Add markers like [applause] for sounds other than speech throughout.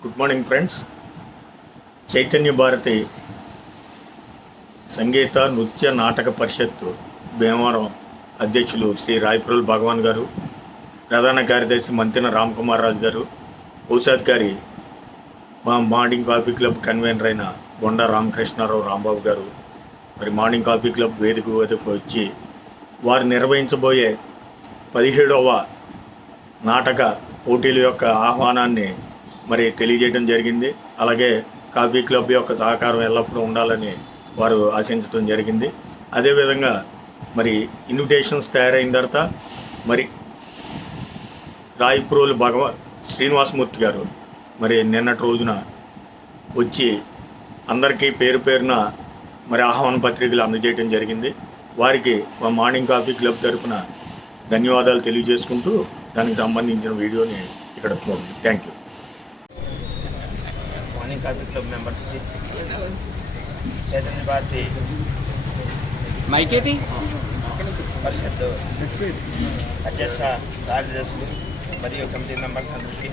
Good morning friends Chaitanya Bharati సంగీత నృత్య నాటక పరిషత్తు భీమవరం అధ్యక్షులు శ్రీ రాయపురుల్ భగవాన్ గారు ప్రధాన కార్యదర్శి మంతిన రామ్ కుమార్ రాజు గారు కోశాధికారి మా మార్నింగ్ కాఫీ క్లబ్ కన్వీనర్ అయిన బొండా రామకృష్ణారావు రాంబాబు గారు మరి మార్నింగ్ కాఫీ క్లబ్ వేదిక వద్దకు వచ్చి వారు నిర్వహించబోయే పదిహేడవ నాటక పోటీల యొక్క ఆహ్వానాన్ని మరి తెలియజేయడం జరిగింది. అలాగే కాఫీ క్లబ్ యొక్క సహకారం ఎల్లప్పుడూ ఉండాలని వారు ఆశించడం జరిగింది. అదేవిధంగా మరి ఇన్విటేషన్స్ తయారైన తర్వాత మరి రాయప్రోలు భగవ శ్రీనివాసమూర్తి గారు మరి నిన్నటి రోజున వచ్చి అందరికీ పేరు పేరున మరి ఆహ్వాన పత్రికలు అందజేయడం జరిగింది. వారికి మా మార్నింగ్ కాఫీ క్లబ్ తరపున ధన్యవాదాలు తెలియజేసుకుంటూ దానికి సంబంధించిన వీడియోని ఇక్కడ చూడండి. Thank you morning coffee club మెంబర్స్కి చైతన్య భారతి మైకేది పరిషత్ అధ్యక్ష కార్యదర్శులు మరియు కమిటీ మెంబర్స్ అందరికీ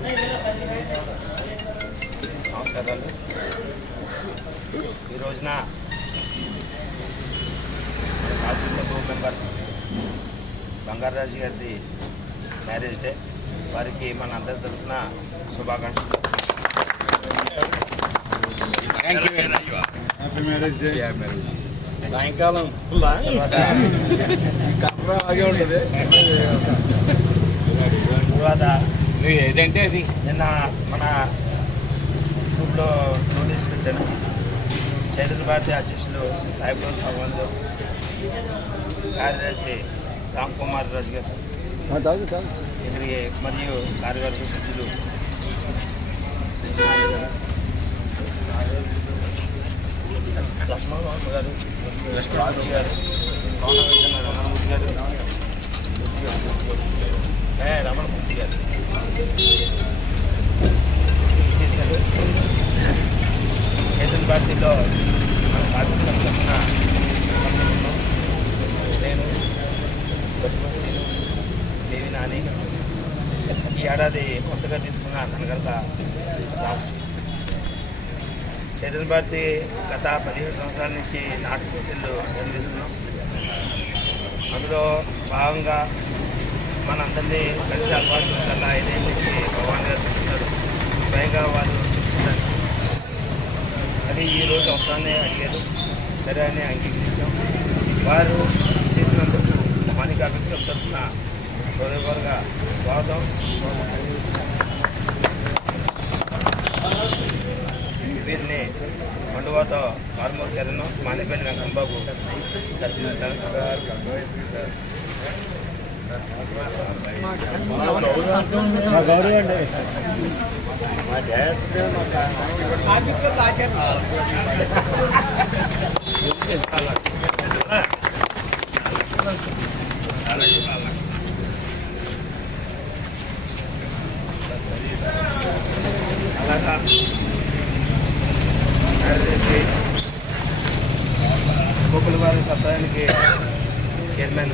నమస్కారాలు. ఈ రోజున కాఫీ క్లబ్ మెంబర్ బంగారాజు గారిది మ్యారేజ్ డే వారికి మన అందరి తరఫున శుభాకాంక్షలు సాయంకాలం. తర్వాత [laughs] తర్వాత ఏదంటే అది? నిన్న మన గ్రూప్లో నోటీస్ పెట్టాను. చైతన్య భారతి అధ్యక్షులు రాయపూర్ భగవాన్ గారు కార్యదర్శి రామ్ కుమార్ రాజు గారు ఇక్కడికి మరియు కార్యవర్గ సభ్యులు లక్ష్మణబాబు గారు లక్ష్మణరాజు గారు గారు చేశారు. కేతన్ పార్టీలో మన కార్మికుల తరఫున నేను బతుమసీను దేవి నాని ఈ ఏడాది కొత్తగా తీసుకున్న కనగల్ల రామకృష్ణ చైతన్య భారతి గత పదిహేడు సంవత్సరాల నుంచి నాటు పోటీలు నిర్వహిస్తున్నాం. అందులో భాగంగా మనందరినీ కలిసి అలవాటు గత ఐదేళ్ళ నుంచి భగవాన్ గారు చూస్తున్నారు స్వయంగా వారు అది ఈ రోజు అవసరాన్ని అడిగారు. సరే అని అంగీకరించాం. వారు చేసినందుకు మానిక అభివృద్ధి తరఫున హృదయపూర్వక స్వాగతం. వీరిని మండువాతో కారుమూరి మానేపల్లి వెంకన్నబాబు సత్యనారాయణ అలాగా కార్యదర్శి గోకుల వారి సత్రానికి చైర్మన్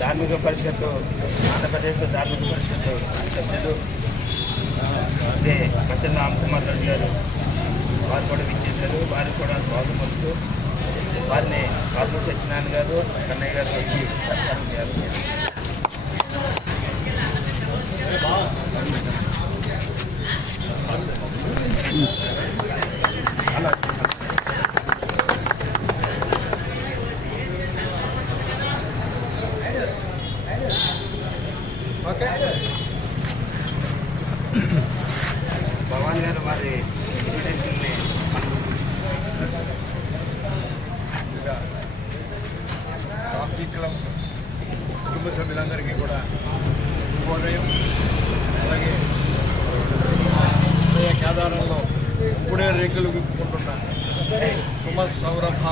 ధార్మిక పరిషత్తు ఆంధ్రప్రదేశ్ ధార్మిక పరిషత్తు సభ్యులు అంటే మంత్రి రామ్ రెడ్డి గారు వారు కూడా విచ్చేశారు. వారికి కూడా స్వాగతం పలుతూ వారిని కాల్పూర్ సత్యనారాయణ గారు కన్నయ్య గారు వచ్చి సత్కారం చేయాలి అలా భగవాన్ గారు వారి ఇన్విటేషన్ని కాఫీ క్లబ్ కుటుంబ సభ్యులందరికీ కూడా శుభోదయం అలాగే ఉదయ కేదారంలో ఇప్పుడే రేకులు విప్పుకుంటున్న శుభ సౌరభ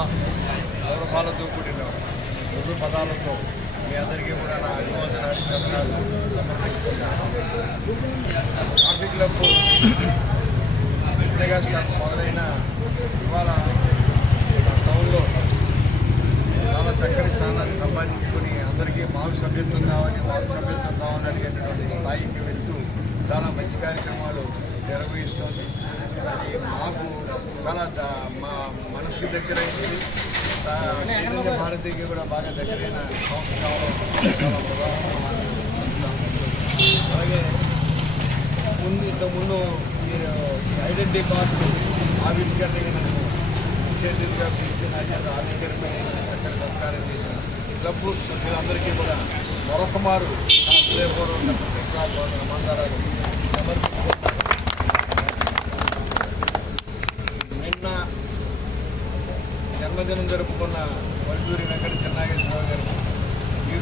సౌరభాలతో కూడిన మృదు పదాలతో మీ అందరికీ కూడా నా అభివందనాలు గమనాలు సమర్పిస్తున్నాను కాఫీ క్లబ్ మెగాస్టార్ మొదలైన ఇవాళ టౌన్లో చాలా చక్కని స్థానాన్ని సంపాదించుకుని అందరికీ మాకు సభ్యత్వం కావాలి మాకు సభ్యత్వం కావాలని అడిగేటటువంటి స్థాయికి వెళ్తూ చాలా మంచి కార్యక్రమాలు నిర్వహిస్తోంది అది మాకు చాలా ద- మా మనసుకి దగ్గరైంది దా- చైతన్య భారతికి కూడా బాగా దగ్గరైన అలాగే ముందు ఇంతకుముందు మీరు ఐడెంటిటీ కార్డు ఆవిష్కరణ నన్ను చేతులుగా పిలిచి నా చేత చక్కని సంస్కారం చేసిన క్లబ్ సభ్యులందరికీ కూడా మరొకమారు నా హృదయపూర్వక కృతజ్ఞతాలు, నమస్కారాలు నిన్న జన్మదినం జరుపుకున్న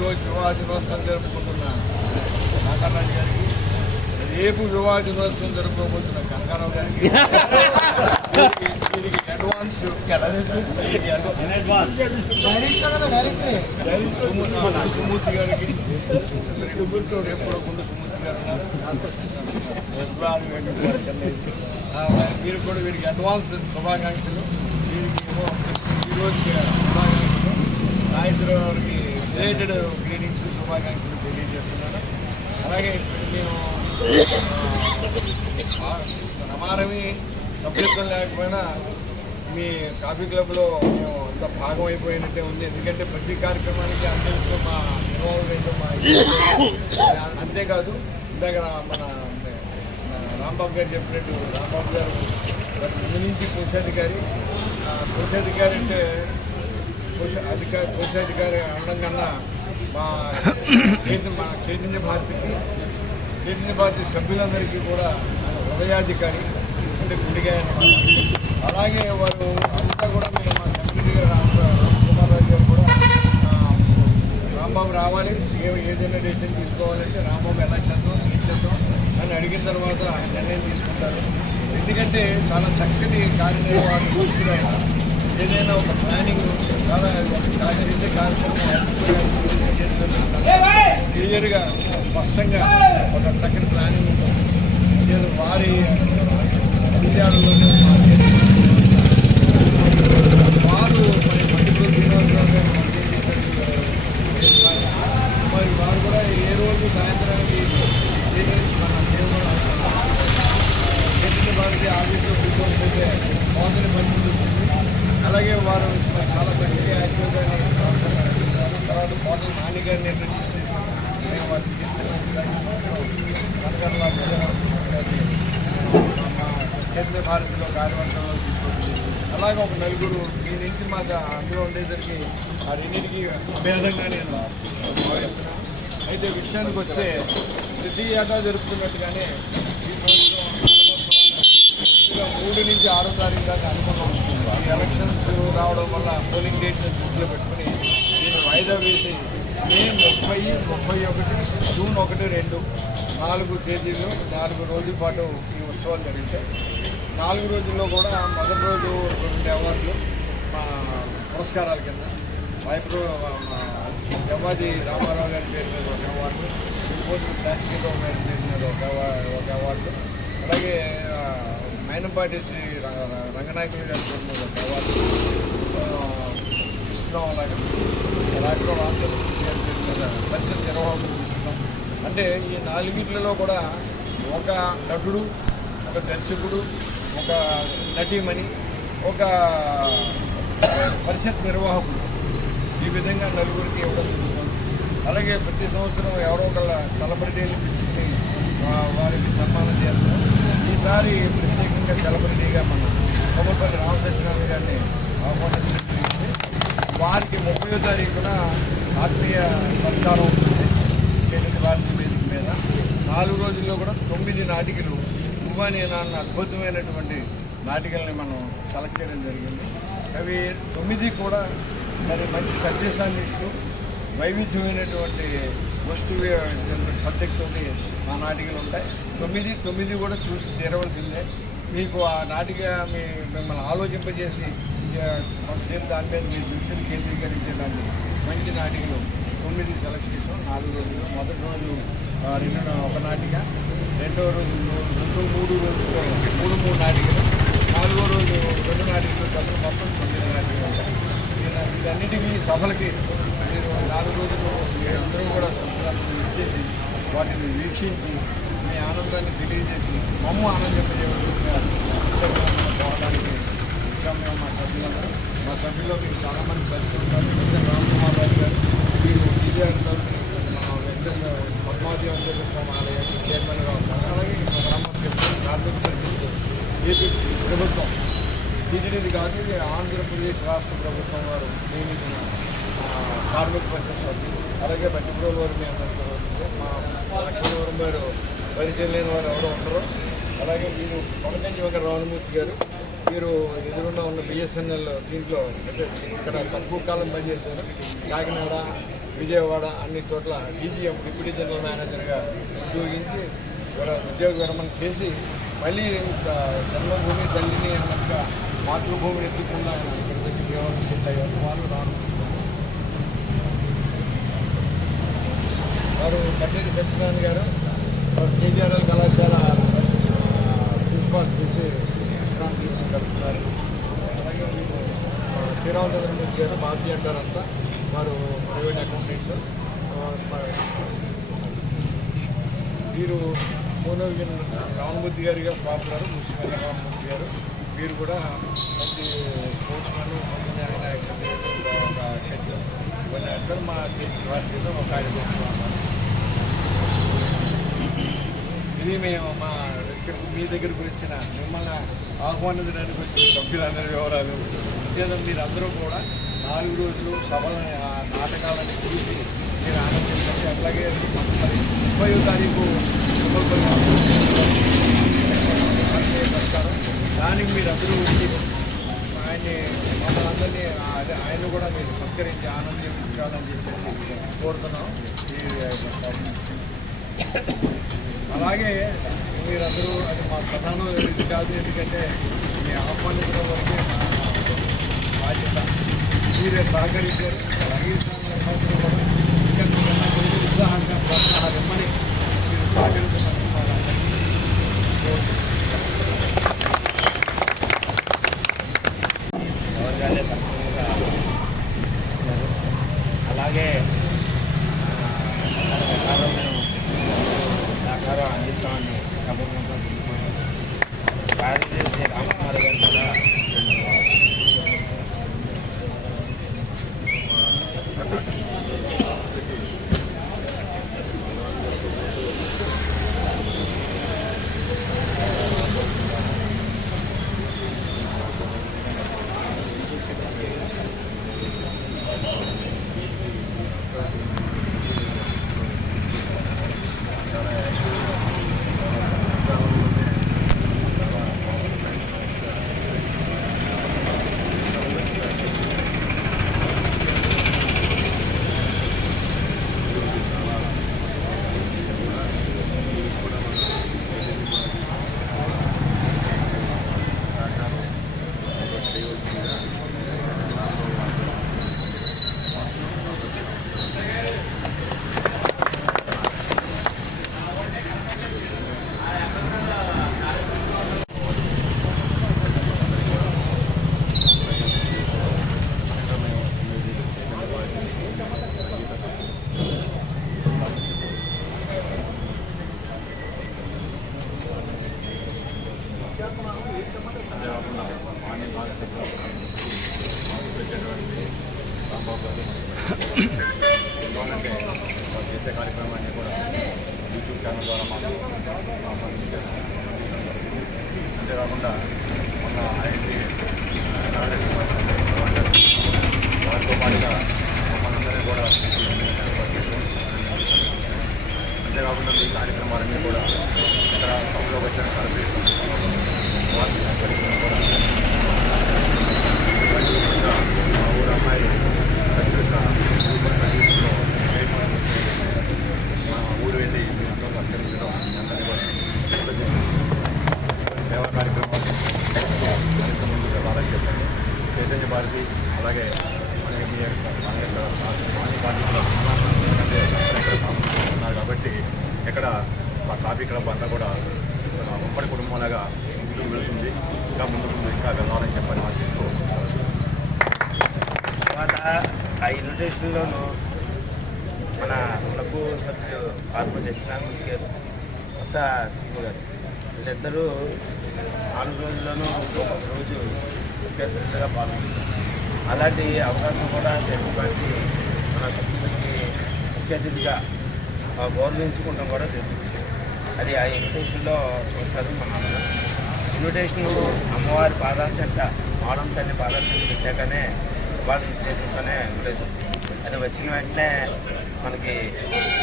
ఈరోజు వివాహ దినోత్సవం జరుపుకుంటున్న. నాగరాజు గారికి రేపు వివాహ దినోత్సవం జరుపుకోబోతున్న గంగారావు గారికి వీరికి- అడ్వాన్స్ సుమూర్తి- గారికి రేపు రేపు కూడా ముందు సుమూర్తి గారు మీరు కూడా వీరికి అడ్వాన్స్ శుభాకాంక్షలు. వీరికి ఈరోజు శుభాకాంక్షలు నాయకుడు వారికి రిలేటెడ్ గ్రీటింగ్స్ శుభాకాంక్షలు తెలియజేస్తున్నాను. అలాగే ఇప్పుడు మేము రమారమి సభ్యత్వం లేకపోయినా మీ కాఫీ క్లబ్లో మేము అంత భాగం అయిపోయినట్టే ఉంది. ఎందుకంటే ప్రతి కార్యక్రమానికి అందరితో మా ఇన్వాల్వ్మెంట్ మా అంతేకాదు ఇందాక మన రాంబాబు గారు చెప్పినట్టు రాంబాబు గారు ముందు నుంచి కోశాధికారి. ఆ, కోశాధికారి అంటే అధికారి పోలీసాధికారి అనడం కన్నా మా చైతన్య మా చైతన్య భారతికి చైతన్య భారతి సభ్యులందరికీ కూడా హృదయాధికారి అంటే గుండెగా అలాగే వారు అంతా కూడా మీరు మా సెక్రటరీ రామకుమారరావు గారు కూడా రాంబాబు రావాలి ఏ ఏదైనా డెసిషన్ తీసుకోవాలంటే రాంబాబు ఎలా చేద్దాం ఏం చేద్దాం అని అడిగిన తర్వాత ఆయన నిర్ణయం తీసుకుంటారు. ఎందుకంటే చాలా చక్కటి కార్యనిర్వహణ పూర్తిగా ఏదైనా ఒక ప్లానింగ్ చాలా క్లియర్గా స్పష్టంగా ఒక చక్కటి ప్లానింగ్ ఉంటుంది. ఏదో వారి విద్యాలయంలోనే వారు మరి మధ్యప్రదేశ్ దినోత్సవం గారు మనకి ఏం చేశారు? మరి వారు కూడా ఏ రోజు సాయంత్రానికి స్వీకరించి మన దేవుడు చైతన్య వారికి ఆఫీస్లో కూర్చోకపోతే బాగుందని మంచిది అలాగే వారు చాలా చక్కగా యాక్టివ్గా తర్వాత కోటల నాని గారిని introduce చేసి మేము వారికి కనకర్ల చైతన్య భారతిలో కార్యవర్గంలో తీసుకొచ్చి అలాగే ఒక నలుగురు ఈ నుంచి మా ద- అందులో ఉండేసరికి ఆ రెండింటికి అభేదంగా నేను భావిస్తున్నాను అయితే విషయానికి వస్తే ప్రతి జరుపుకున్నట్టుగానే ఈ ప్రభుత్వం మూడు నుంచి ఆరో తారీఖు దాకా అనుకున్నాం ఈ ఎలక్షన్స్ రావడం వల్ల పోలింగ్ డేట్స్ దృష్టిలో పెట్టుకుని నేను వాయిదా వేసి మే ముప్పై ముప్పై ఒకటి జూన్ ఒకటి రెండు నాలుగు తేదీలు నాలుగు రోజుల పాటు ఈ ఉత్సవాలు జరుగుతాయి నాలుగు రోజుల్లో కూడా మొదటి రోజు రెండు అవార్డులు మా పురస్కారాల కింద. వైపు జవాజీ రామారావు గారి పేరు మీద ఒక అవార్డు. ఇంకోటి శాస్త్రీయ మేడం చేసిన ఒక ఒక అవార్డు. అలాగే ఆ, మైనంపాటి శ్రీ రంగనాయకులు గారు ఒక అవార్డు. ఇస్తున్నాం అలాగే రాష్ట్ర ఆంధ్రప్రదేశ్ గారు చేసిన సత్య నిర్వాహకులు ఇస్తున్నాం అంటే ఈ నాలుగిట్లలో కూడా ఒక నటుడు ఒక దర్శకుడు ఒక నటీమణి ఒక పరిషత్ నిర్వాహకుడు. ఈ విధంగా నలుగురికి ఇవ్వడం అలాగే ప్రతి సంవత్సరం ఎవరో ఒకళ్ళ సెలబ్రిటీలు పిలిచి వారికి సన్మానం చేస్తాం. ఈసారి ప్రత్యేకంగా సెలబ్రిటీగా మన కొమ్మపల్లి రామకృష్ణ గారిని ఆహ్వానించడం వారికి ముప్పై తారీఖున ఆత్మీయ సత్కారం ఉంటుంది. వారి భారతి వేదిక మీద. నాలుగు రోజుల్లో కూడా తొమ్మిది నాటికలు నువ్వా నాన్న అద్భుతమైనటువంటి నాటికల్ని మనం సెలెక్ట్ చేయడం జరిగింది. అవి తొమ్మిది కూడా మరి మంచి సందేశాన్ని ఇస్తూ వైవిధ్యమైనటువంటి వస్తువు సబ్జెక్ట్ తోటి ఆ నాటికలు ఉంటాయి. తొమ్మిది తొమ్మిది కూడా చూసి తీరవలసిందే. మీకు ఆ నాటిక మీ మిమ్మల్ని ఆలోచింపజేసి కొంతసేపు దాని మీద మీ దృష్టిని కేంద్రీకరించేదాన్ని మంచి నాటికలు తొమ్మిది సెలెక్ట్ చేసాం. నాలుగు రోజులు. మొదటి రోజు రెండు ఒక నాటిక. రెండో రోజు రెండు మూడు రోజులు మూడు మూడు నాటికలు. నాటికలు. సభలు మొత్తం తొమ్మిది నాటికలు ఉంటాయి. ఈ- వీటన్నిటికీ సభలకి నాలుగు రోజులు మీరందరూ కూడా సభలను ఇచ్చేసి వాటిని వీక్షించి మీ ఆనందాన్ని తెలియజేసి మమ్మ ఆనందింపజేయడానికి ఇంకా మేము మా సభ్యులందరూ మా సభ్యుల్లో మీకు చాలామంది కలిసి ఉంటారు రామ్కుమార్ రాజు గారు మీరు విజయాన్ని తరఫున మన వెంకట ఆలయానికి చైర్మన్గా ఉంటారు అలాగే మా గ్రామం కార్మిక పరిస్థితులు ఏపీ ప్రభుత్వం. టీటీడీ కాదు ఆంధ్రప్రదేశ్ రాష్ట్ర ప్రభుత్వం వారు నియమించిన కార్మిక పరిషత్ అలాగే బట్టిప్రోలు వారు మీ మా లక్ష్మీవరం గారు పరిచయం లేని వారు ఎవరో ఉండరు. అలాగే మీరు కొనకంచి ఒక రావణమూర్తి గారు మీరు ఎదురున్న ఉన్న బిఎస్ఎన్ఎల్ దీంట్లో అంటే ఇక్కడ తక్కువ కాలం పనిచేశారు. కాకినాడ విజయవాడ అన్ని చోట్ల డీజీఎం డిప్యూటీ జనరల్ మేనేజర్గా ఉద్యోగించి ఇక్కడ ఉద్యోగ విరమణ చేసి మళ్ళీ ఇంకా జన్మభూమి తల్లిని అన్నట్టుగా మాతృభూమిని ఎత్తుకుండా వారు రాను వారు కట్టేటి సత్యనారాయణ గారు వారు కేజీఆర్ఎల్ కళాశాల ప్రిన్సిపాల్ చేసి విశ్రాంతి తీసుకుని అలాగే వీరు ఆ, శ్రీరామచంద్రమూర్తి గారు భారతీయ అంటారంతా వారు ప్రైవేట్ అకౌంటెంట్ ఆ, మ- వీరు మూనవి రామమూర్తి గారిగా పాపులర్ ముస్లిం రామమూర్తి గారు. వీరు కూడా మంచి స్పోర్ట్స్ మ్యాన్ మంచి ఆయన ఒక షెడ్యూల్. ఇవన్నీ అంటే మా దేశ వారిలో ఒక కార్యక్రమం. ఇది మేము మా మీ దగ్గరకు వచ్చిన మిమ్మల్ని ఆహ్వానించడానికి వచ్చిన సభ్యులందరి వివరాలు లేదా మీరందరూ కూడా నాలుగు రోజులు సభల నాటకాలను చూసి మీరు ఆనందించండి. అట్లాగే మరి ముప్పై తారీఖు దానికి మీరు అందరూ వచ్చి ఆయన్ని మమ్మల్ని అందరినీ అదే ఆయన కూడా మీరు సత్కరించి ఆనందించాలని చెప్పేసి కోరుతున్నాం. ఈ అలాగే మీరందరూ అది మా ప్రధానం కాదు ఎందుకంటే మీ ఆహ్వానించడం వరకే బాధ్యత. మీరే సహకరించారు. అలాగే కూడా ఇంకా మీకన్నా కొంచెం ఉత్సాహంగా ప్రోత్సాహాలు ఇమ్మని మీరు సహకరించమని అలాగే ఆ మన క్లబ్ సభ్యులు కార్పొరేషన్ చేసిన గారు కొత్త సీని గారు. వీళ్ళిద్దరూ నాలుగు రోజుల్లోనూ ఒక్కొక్క రోజు ముఖ్య పాల్గొంటారు. పాల్గొన్నారు అలాంటి అవకాశం కూడా చేపట్టి మన సభ్యులకి ముఖ్య అతిథిగా ఆ, గౌరవించుకుంటాం కూడా జరిగింది అది ఆ ఇన్విటేషన్లో చూస్తారు మన ఇన్విటేషన్ అమ్మవారి పాదాల చెంట మాడం తల్లి పాదాల చెంట పెట్టాకనే వాళ్ళ ఉద్దేశంతోనే ఇవ్వలేదు అది వచ్చిన వెంటనే మనకి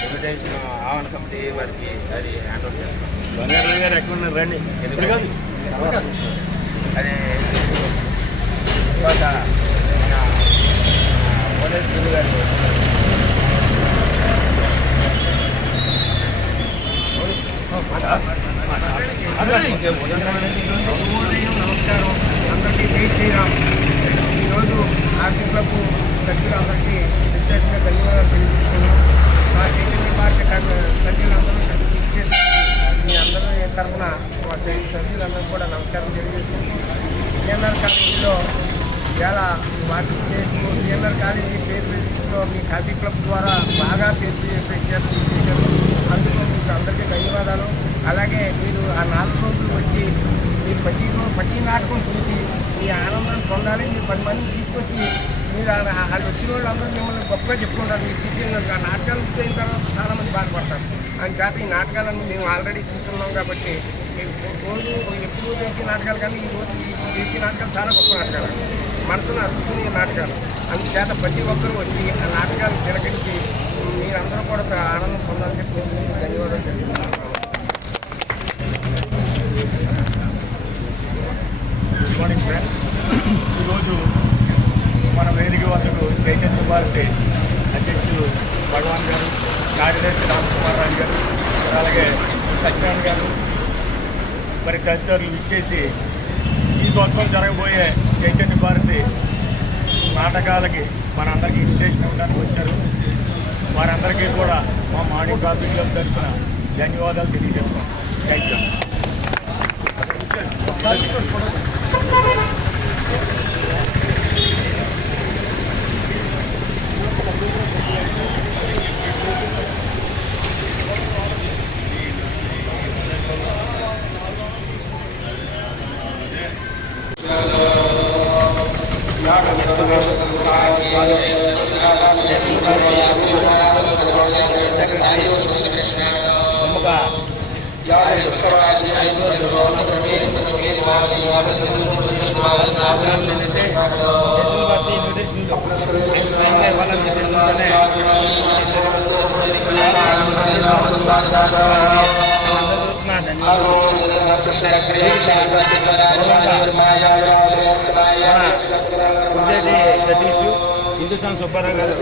ఇన్విటేషన్ ఆవరణ కమిటీ వారికి అది హ్యాండ్ ఓవర్ చేస్తాం. బంగారు గారు ఎక్కడ ఉన్నారు? రండి. ఇక్కడ కాదు. అది తర్వాత మన పోలీసు గారు నమస్కారం. అందరికీ జై శ్రీరామ్. ఈరోజు ఆర్టీ క్లబ్ సభ్యులు అందరికీ ప్రత్యేకంగా ధన్యవాదాలు తెలియజేస్తున్నాం మా చైతన్య పార్టీ సభ్యులందరూ ఇచ్చేసి మీ అందరూ తరఫున మా సభ్యు- సభ్యులందరూ కూడా నమస్కారం తెలియజేస్తున్నాం. జిఎన్ఆర్ కాలేజీలో చాలా వాటి జిఎన్ఆర్ కాలేజీ పేరు లో మీ కాఫీ క్లబ్ ద్వారా బాగా పేరు చేశారు అందుకు మీకు అందరికీ ధన్యవాదాలు. అలాగే మీరు ఆ నాలుగు రోజులు వచ్చి మీరు ప్రతి రో- ప్రతి నాటకం చూసి మీ ఆనందాన్ని పొందాలి. మీరు పది మందిని తీసుకొచ్చి మీరు వాళ్ళు వచ్చిన వాళ్ళు అందరూ మిమ్మల్ని గొప్పగా చెప్పుకుంటారు. మీరు తీసుకెళ్ళిన ఆ నాటకాలు చూసిన తర్వాత చాలామంది బాధపడతారు. అందుచేత ఈ నాటకాలను మేము ఆల్రెడీ చూస్తున్నాం కాబట్టి రోజు ఎప్పుడు చేసే నాటకాలు కానీ ఈ రోజు చేసే నాటకాలు చాలా గొప్ప నాటకాలు. మనసును అద్భుతమైన నాటకాలు. అందుచేత ప్రతి ఒక్కరూ వచ్చి ఆ నాటకాలు తిరగలిసి మీరందరూ కూడా ఆనందం పొందాలని చెప్పి ధన్యవాదాలు. తెలియజేస్తున్నాను గుడ్ మార్నింగ్ ఫ్రెండ్స్ ఈరోజు మన వేదిక వద్దకు చైతన్య భారతి అధ్యక్షులు భగవాన్ గారు కార్యదర్శి రామకుమార్ రాజు గారు అలాగే సత్యనారాయణ గారు మరి తదితరులు ఇచ్చేసి ఈ సంవత్సరం జరగబోయే చైతన్య భారతి నాటకాలకి మనందరికీ ఇన్విటేషన్ ఇవ్వడానికి వచ్చారు. వారందరికీ కూడా మా మాణి కాఫీ క్లబ్ తరఫున ధన్యవాదాలు తెలియజేస్తున్నాం. Thank you Satish Hindustan Subbarao garu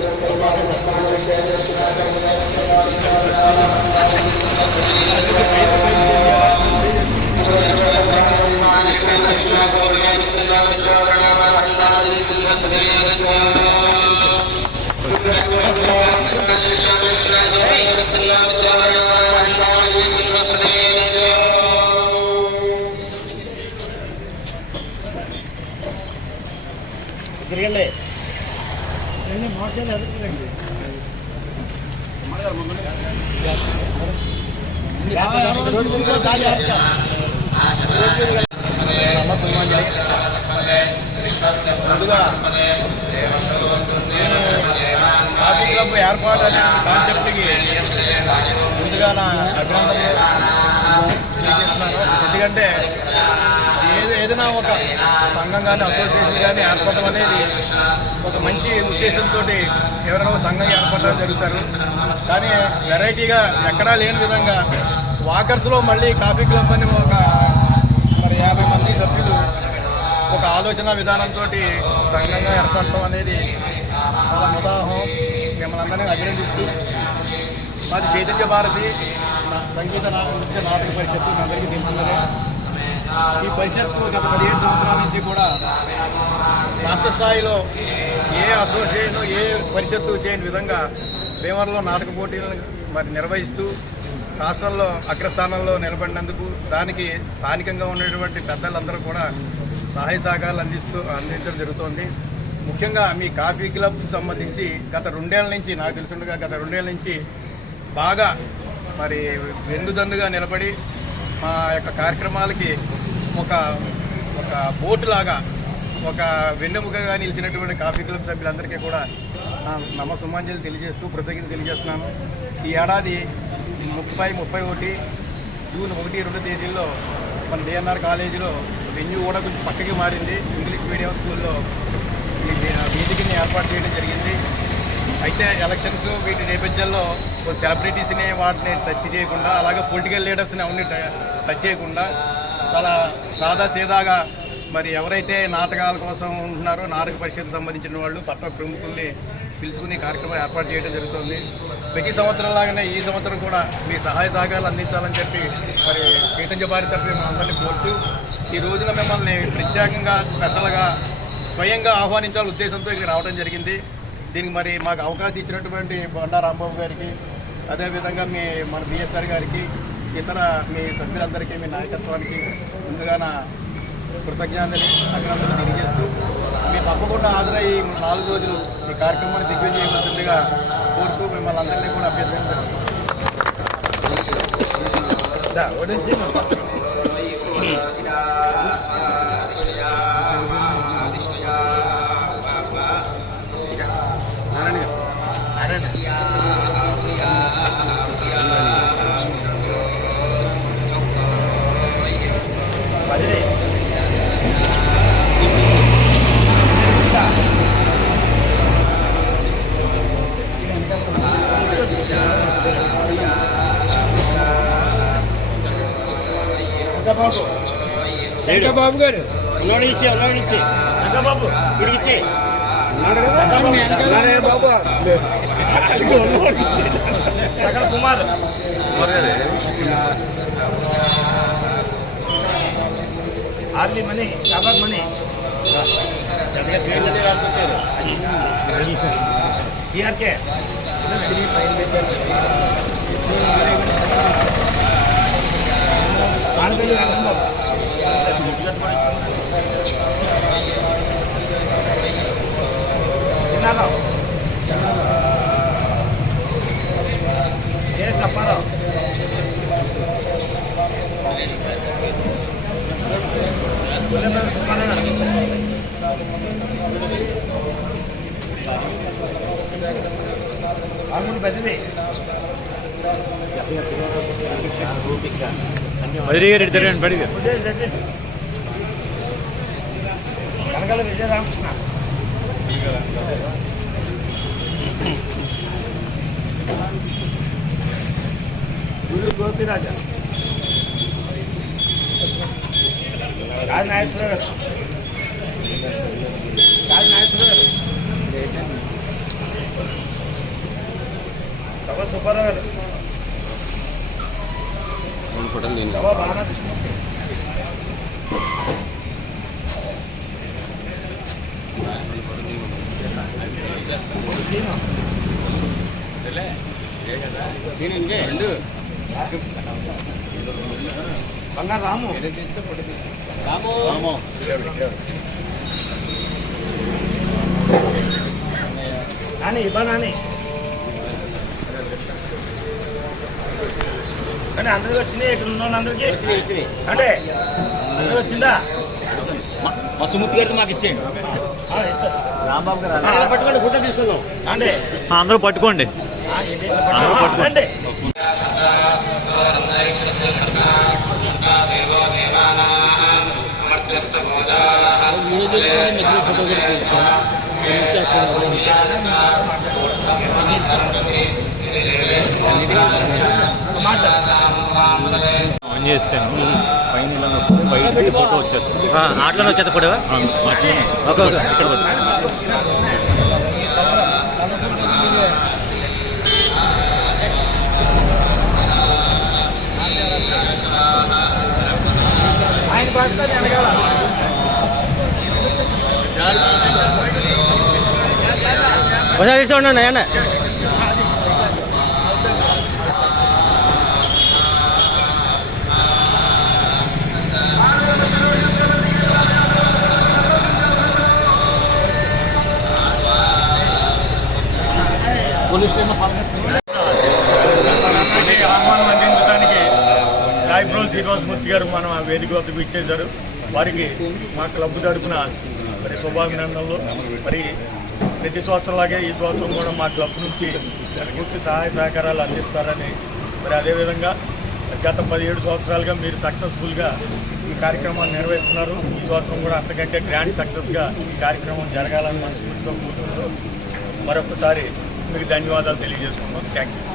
తిరగలే ముందుగా కాఫీ క్లబ్ ఏర్పాటు అనే కాన్సెప్ట్కి ముందుగా నా అభినందనలు తెలియజేస్తున్నాను ఎందుకంటే ఏది ఏదైనా ఒక సంఘం కానీ అసోసియేషన్ కానీ ఏర్పడటం అనేది ఒక మంచి ఉద్దేశంతో ఎవరైనా సంఘం ఏర్పడడం జరుగుతారు. కానీ వెరైటీగా ఎక్కడా లేని విధంగా వాకర్స్లో మళ్ళీ కాఫీ క్లబ్ అని ఒక మరి యాభై మంది సభ్యులు ఒక ఆలోచన విధానంతో సంఘంగా ఏర్పడటం అనేది చాలా ముదాహం. మిమ్మల్ని అందరినీ అభినందిస్తూ మాది చైతన్య భారతి. సంగీత నృత్య నాటక పరిషత్తు అందరికీ తెలిసిందే. ఈ పరిషత్తు గత పదిహేడు సంవత్సరాల నుంచి కూడా రాష్ట్ర స్థాయిలో ఏ అసోసియేషన్ ఏ పరిషత్తు చేయని విధంగా భీమవరంలో నాటక పోటీలను మరి నిర్వహిస్తూ రాష్ట్రంలో అగ్రస్థానంలో నిలబడినందుకు దానికి స్థానికంగా ఉన్నటువంటి పెద్దలందరూ కూడా సహాయ సహకారాలు అందిస్తూ అందించడం జరుగుతోంది. ముఖ్యంగా మీ కాఫీ క్లబ్ సంబంధించి గత రెండేళ్ళ నుంచి నాకు తెలుసుండగా గత రెండేళ్ళ నుంచి బాగా మరి వెందుదందుగా నిలబడి మా యొక్క కార్యక్రమాలకి ఒక ఒక బోటు లాగా ఒక వెన్నెముకగా నిలిచినటువంటి కాఫీ క్లబ్ సభ్యులందరికీ కూడా నా నమస్సుమాంజలి తెలియజేస్తూ కృతజ్ఞత తెలియజేస్తున్నాను. ఈ ఏడాది ముప్పై ముప్పై ఒకటి జూన్ ఒకటి రెండు తేదీల్లో మన డిఎన్ఆర్ కాలేజీలో వెన్యూ కూడా కొంచెం పక్కకి మారింది. ఇంగ్లీష్ మీడియం స్కూల్లో వేదికని ఏర్పాటు చేయడం జరిగింది. అయితే ఎలక్షన్స్ వీటి నేపథ్యంలో సెలబ్రిటీస్ని వాటిని టచ్ చేయకుండా అలాగే పొలిటికల్ లీడర్స్ని అవన్నీ టచ్ చేయకుండా చాలా సాదా సీదాగా మరి ఎవరైతే నాటకాల కోసం ఉంటున్నారో నాటక పరిషత్ సంబంధించిన వాళ్ళు పట్ల ప్రముఖుల్ని పిలుచుకుని కార్యక్రమం ఏర్పాటు చేయడం జరుగుతుంది. ప్రతి సంవత్సరం లాగానే ఈ సంవత్సరం కూడా మీ సహాయ సహకారాలు అందించాలని చెప్పి మరి కీటంజ బారి తరఫున మనందరినీ కోరుతూ ఈ రోజున మిమ్మల్ని ప్రత్యేకంగా స్పెషల్గా స్వయంగా ఆహ్వానించాలని ఉద్దేశంతో ఇక్కడ రావడం జరిగింది. దీనికి మరి మాకు అవకాశం ఇచ్చినటువంటి బండారాంబాబు గారికి అదేవిధంగా మీ మన బిఎస్ఆర్ గారికి ఇతర మీ సభ్యులందరికీ మీ నాయకత్వానికి ముందుగా నా కృతజ్ఞతలు అభినందనలు తెలియజేస్తూ మీరు తప్పకుండా హాజరై ఈ నాలుగు రోజులు ఈ కార్యక్రమాన్ని దిగ్విజయం కోరుతూ మిమ్మల్ని అందరినీ కూడా అభ్యర్థించారు బాబు గారు ఉన్నోడిచ్చి ఉన్నోడిచ్చి బాబు ఇడిగిచ్చి సకల కుమార్ ఆర్లీ మనీ షాబాద్ మనీ పేర్లన్నీ రాసుకొచ్చారు టీఆర్కే ఆనపల్లి చిన్నారావు ఏ సప్పారావు పుల్లెపల్లి సుబ్బారావు ఆర్మూరు బెదిరి ఉదయ్ జగదీష్ కనకాల విజయరామకృష్ణ గోపిరాజ. రాజ నాగేశ్వర గారు. రాజ నాగేశ్వర గారు. సభ సుబ్బారావు గారు. సభ బాలకృష్ణమూర్తి. బంగారు రాము. రాము. నాని ఇవ్వ నాని. కానీ అందరికి వచ్చినాయి ఇక్కడ ఉన్న వాళ్ళందరికీ అంటే అందరికి వచ్చిందా? మా సుమూర్తి గారికి మాకు ఇచ్చేయండి. ఇస్తారు. సగం పట్టుకోండి ఫోటో తీసుకుందాం. అంటే అందరూ పట్టుకోండి. ఆ, ఇది పట్టుకో. రండి. ఆన్ చేస్తాను. పైన ఇలా నొక్కితే ఫోటో వచ్చేస్తుంది. ఆటలో వచ్చేది కూడా ఓకే ఓకే. ఇక్కడ పాకిస్తాన్ ఎనగాల ఒకసారి ఇచ్చి ఉండండి అయ్యండి పోలీస్ స్టేషన్ రాయప్రోల్ శ్రీనివాసమూర్తి గారు మనం ఆ వేదిక వద్దకు ఇచ్చేశారు వారికి మా క్లబ్ తరపున మరి శుభాభినందనలు. మరి ప్రతి సంవత్సరంలాగే ఈ సంవత్సరం కూడా మా క్లబ్ నుంచి పూర్తి సహాయ సహకారాలు అందిస్తారని మరి అదేవిధంగా గత పదిహేడు సంవత్సరాలుగా మీరు సక్సెస్ఫుల్గా ఈ కార్యక్రమాన్ని నిర్వహిస్తున్నారు. ఈ సంవత్సరం కూడా అంతకంటే గ్రాండ్ సక్సెస్గా ఈ కార్యక్రమం జరగాలని మనస్ఫూర్తిగా కోరుకుంటూ మరొకసారి మీకు ధన్యవాదాలు తెలియజేసుకున్నాం థ్యాంక్ యూ